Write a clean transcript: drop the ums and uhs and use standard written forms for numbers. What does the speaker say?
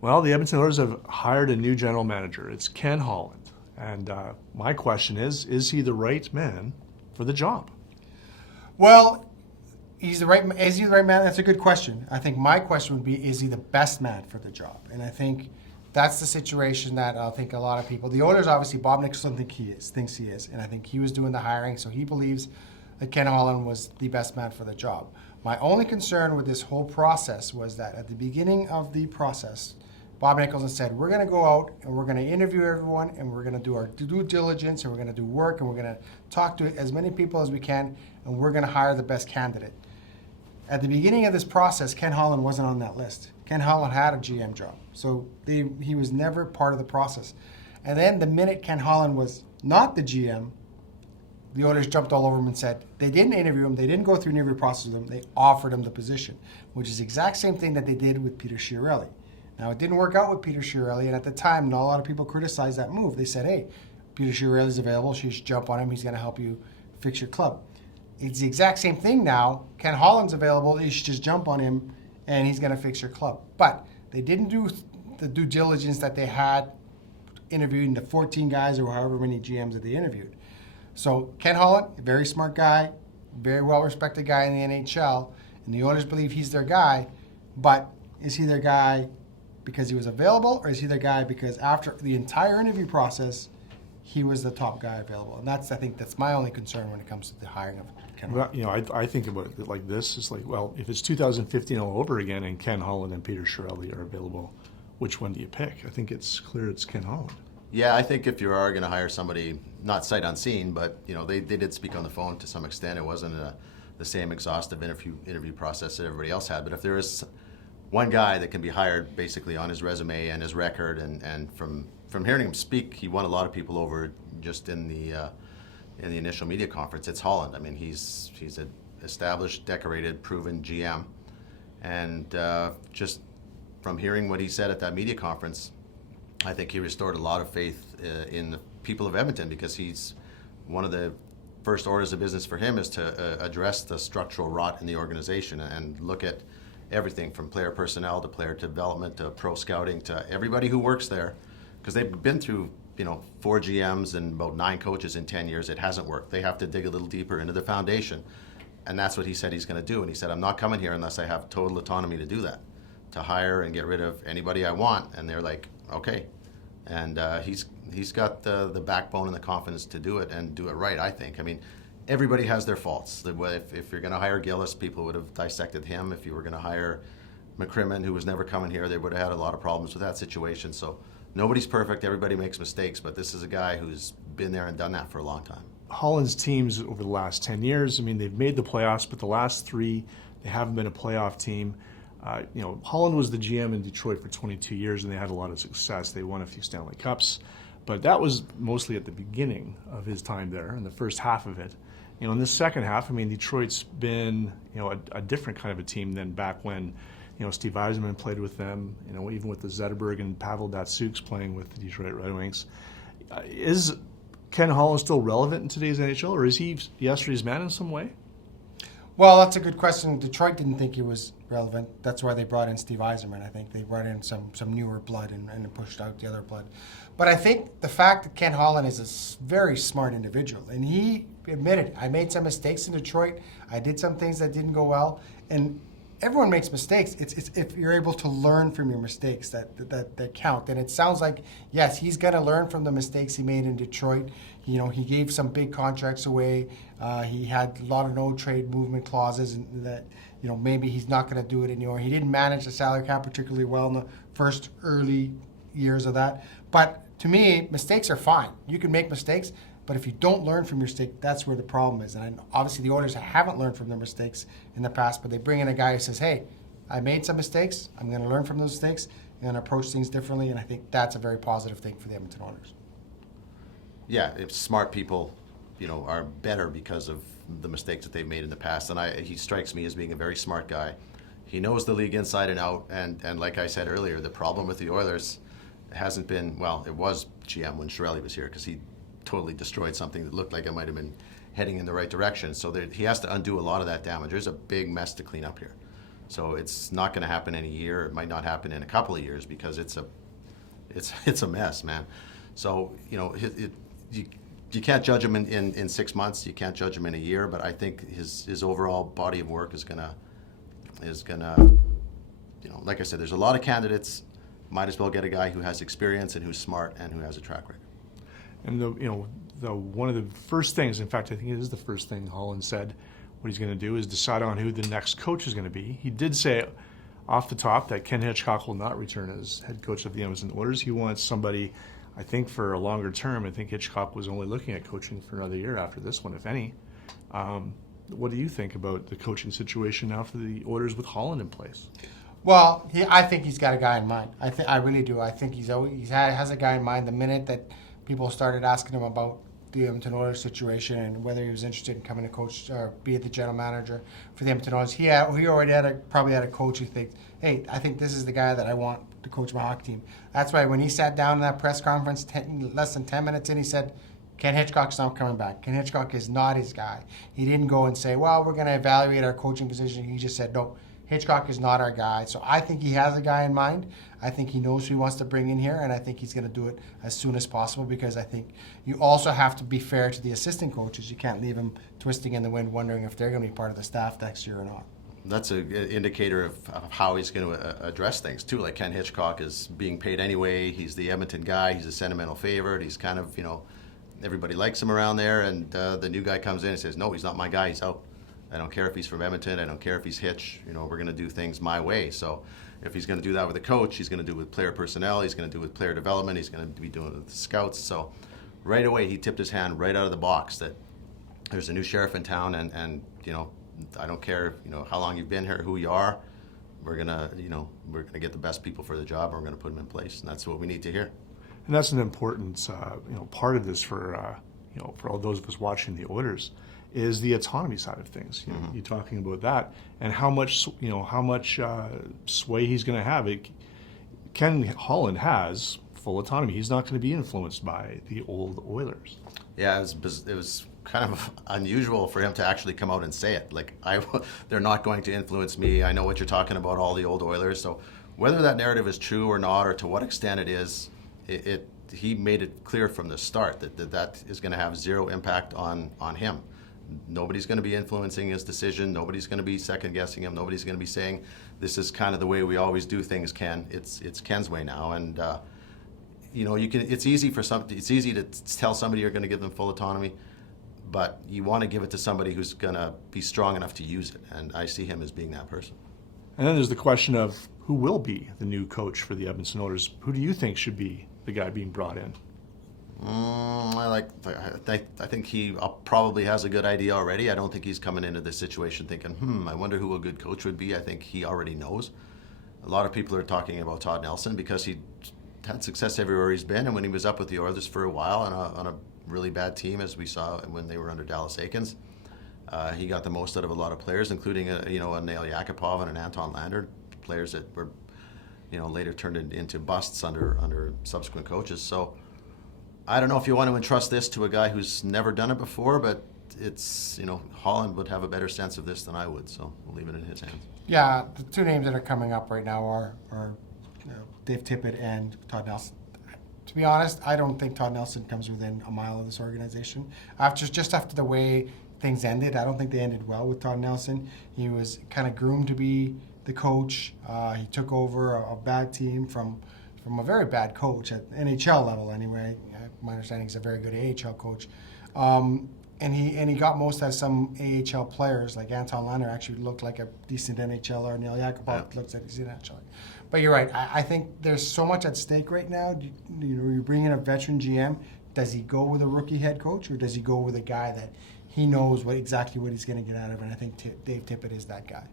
Well, the Edmonton Oilers have hired a new general manager. It's Ken Holland. And my question is he the right man for the job? Well, is he the right man? That's a good question. I think my question would be, is he the best man for the job? And I think that's the situation that I think a lot of people, the Oilers, obviously, Bob Nicholson thinks he is. And I think he was doing the hiring, so he believes that Ken Holland was the best man for the job. My only concern with this whole process was that at the beginning of the process, Bob Nicholson said, we're going to go out and we're going to interview everyone and we're going to do our due diligence and we're going to do work and we're going to talk to as many people as we can and we're going to hire the best candidate. At the beginning of this process, Ken Holland wasn't on that list. Ken Holland had a GM job, so he was never part of the process. And then the minute Ken Holland was not the GM, the Oilers jumped all over him and said they didn't interview him, they didn't go through an interview process with him, they offered him the position, which is the exact same thing that they did with Peter Chiarelli. Now, it didn't work out with Peter Chiarelli, and at the time, not a lot of people criticized that move. They said, hey, Peter Chiarelli's available, you should jump on him, he's going to help you fix your club. It's the exact same thing now. Ken Holland's available, you should just jump on him, and he's going to fix your club. But they didn't do the due diligence that they had interviewing the 14 guys or however many GMs that they interviewed. So Ken Holland, a very smart guy, very well-respected guy in the NHL, and the Oilers believe he's their guy, but is he their guy because he was available, or is he their guy because after the entire interview process, he was the top guy available? And I think that's my only concern when it comes to the hiring of Ken Holland. Well, I think about it like this. It's like, well, if it's 2015 all over again and Ken Holland and Peter Chiarelli are available, which one do you pick? I think it's clear it's Ken Holland. Yeah, I think if you are going to hire somebody, not sight unseen, but they did speak on the phone to some extent. It wasn't the same exhaustive interview process that everybody else had. But if there is one guy that can be hired basically on his resume and his record, and from hearing him speak, he won a lot of people over just in the initial media conference. It's Holland. I mean, he's an established, decorated, proven GM, and just from hearing what he said at that media conference, I think he restored a lot of faith in the people of Edmonton, because he's one of the first orders of business for him is to address the structural rot in the organization and look at everything from player personnel to player development to pro scouting to everybody who works there, because they've been through 4 GMs and about 9 coaches in 10 years. It hasn't worked. They have to dig a little deeper into the foundation, and that's what he said he's going to do. And he said, I'm not coming here unless I have total autonomy to do that, to hire and get rid of anybody I want. And they're like, okay. And he's got the backbone and the confidence to do it and do it right, I think. I mean, everybody has their faults. If you're going to hire Gillis, people would have dissected him. If you were going to hire McCrimmon, who was never coming here, they would have had a lot of problems with that situation. So nobody's perfect. Everybody makes mistakes. But this is a guy who's been there and done that for a long time. Holland's teams over the last 10 years, I mean, they've made the playoffs, but the last 3, they haven't been a playoff team. Holland was the GM in Detroit for 22 years, and they had a lot of success. They won a few Stanley Cups, but that was mostly at the beginning of his time there, in the first half of it. In the second half, I mean, Detroit's been, a different kind of a team than back when, Steve Yzerman played with them, even with the Zetterberg and Pavel Datsyuk's playing with the Detroit Red Wings. Is Ken Holland still relevant in today's NHL, or is he yesterday's man in some way? Well, that's a good question. Detroit didn't think he was relevant. That's why they brought in Steve Yzerman. I think they brought in some newer blood and pushed out the other blood. But I think the fact that Ken Holland is a very smart individual, and he admitted, I made some mistakes in Detroit. I did some things that didn't go well, and everyone makes mistakes. It's if you're able to learn from your mistakes that count. And it sounds like, yes, he's going to learn from the mistakes he made in Detroit. He gave some big contracts away. He had a lot of no trade movement clauses, and that maybe he's not going to do it anymore. He didn't manage the salary cap particularly well in the first early years of that. But to me, mistakes are fine. You can make mistakes, but if you don't learn from your mistake, that's where the problem is. And obviously the Oilers haven't learned from their mistakes in the past, but they bring in a guy who says, hey, I made some mistakes. I'm going to learn from those mistakes and approach things differently. And I think that's a very positive thing for the Edmonton Oilers. Yeah, if smart people, are better because of the mistakes that they've made in the past. And he strikes me as being a very smart guy. He knows the league inside and out. And like I said earlier, the problem with the Oilers hasn't been, well, it was GM when Chiarelli was here, because he totally destroyed something that looked like it might have been heading in the right direction. So he has to undo a lot of that damage. There's a big mess to clean up here. So it's not going to happen in a year. It might not happen in a couple of years because it's a mess, man. So you can't judge him in 6 months. You can't judge him in a year. But I think his overall body of work is gonna like I said, there's a lot of candidates. Might as well get a guy who has experience and who's smart and who has a track record. And one of the first things, in fact, I think it is the first thing Holland said, what he's going to do is decide on who the next coach is going to be. He did say off the top that Ken Hitchcock will not return as head coach of the Edmonton Oilers. He wants somebody, I think, for a longer term. I think Hitchcock was only looking at coaching for another year after this one, if any. What do you think about the coaching situation now for the Oilers with Holland in place? Well, I think he's got a guy in mind. I really do. I think he has a guy in mind. The minute that people started asking him about the Edmonton Oilers situation and whether he was interested in coming to coach or be the general manager for the Edmonton Oilers, he already probably had a coach who thinks, hey, I think this is the guy that I want to coach my hockey team. That's why when he sat down in that press conference, less than 10 minutes in, he said, Ken Hitchcock's not coming back. Ken Hitchcock is not his guy. He didn't go and say, well, we're going to evaluate our coaching position. He just said, no, Hitchcock is not our guy. So I think he has a guy in mind. I think he knows who he wants to bring in here, and I think he's going to do it as soon as possible because I think you also have to be fair to the assistant coaches. You can't leave them twisting in the wind wondering if they're going to be part of the staff next year or not. That's an indicator of how he's going to address things, too. Like Ken Hitchcock is being paid anyway. He's the Edmonton guy. He's a sentimental favorite. He's kind of, everybody likes him around there, and the new guy comes in and says, no, he's not my guy. He's out. I don't care if he's from Edmonton. I don't care if he's Hitch. We're going to do things my way. So if he's going to do that with a coach, he's going to do it with player personnel. He's going to do it with player development. He's going to be doing it with the scouts. So right away, he tipped his hand right out of the box that there's a new sheriff in town, and I don't care how long you've been here, who you are. We're gonna get the best people for the job, and we're gonna put them in place, and that's what we need to hear. And that's an important part of this for all those of us watching the Oilers is the autonomy side of things. You're talking about that and how much sway he's going to have. Ken Holland has full autonomy. He's not going to be influenced by the old Oilers. Yeah, it was kind of unusual for him to actually come out and say it. Like, they're not going to influence me. I know what you're talking about, all the old Oilers. So whether that narrative is true or not, or to what extent it is, he made it clear from the start that is going to have zero impact on him. Nobody's going to be influencing his decision. Nobody's going to be second guessing him. Nobody's going to be saying, this is kind of the way we always do things, Ken. It's Ken's way now. And it's easy to tell somebody you're going to give them full autonomy, but you want to give it to somebody who's going to be strong enough to use it. And I see him as being that person. And then there's the question of who will be the new coach for the Edmonton Oilers. Who do you think should be the guy being brought in? I think he probably has a good idea already. I don't think he's coming into this situation thinking, I wonder who a good coach would be. I think he already knows. A lot of people are talking about Todd Nelson because he had success everywhere he's been, and when he was up with the Oilers for a while on a really bad team, as we saw when they were under Dallas Aikens, he got the most out of a lot of players, including a Nail Yakupov and an Anton Lander, players that were later turned into busts under subsequent coaches. So I don't know if you want to entrust this to a guy who's never done it before, but it's, Holland would have a better sense of this than I would, so we'll leave it in his hands. Yeah, the two names that are coming up right now are Dave Tippett and Todd Nelson. To be honest, I don't think Todd Nelson comes within a mile of this organization. Just after the way things ended, I don't think they ended well with Todd Nelson. He was kind of groomed to be the coach. He took over a bad team from a very bad coach at NHL level anyway. My understanding he's a very good AHL coach. And he got most out of some AHL players, like Anton Lander actually looked like a decent NHLer, or Nail Yakupov looks like he's an NHLer. But you're right. I think there's so much at stake right now. You bring in a veteran GM. Does he go with a rookie head coach, or does he go with a guy that he knows exactly what he's going to get out of? And I think Dave Tippett is that guy.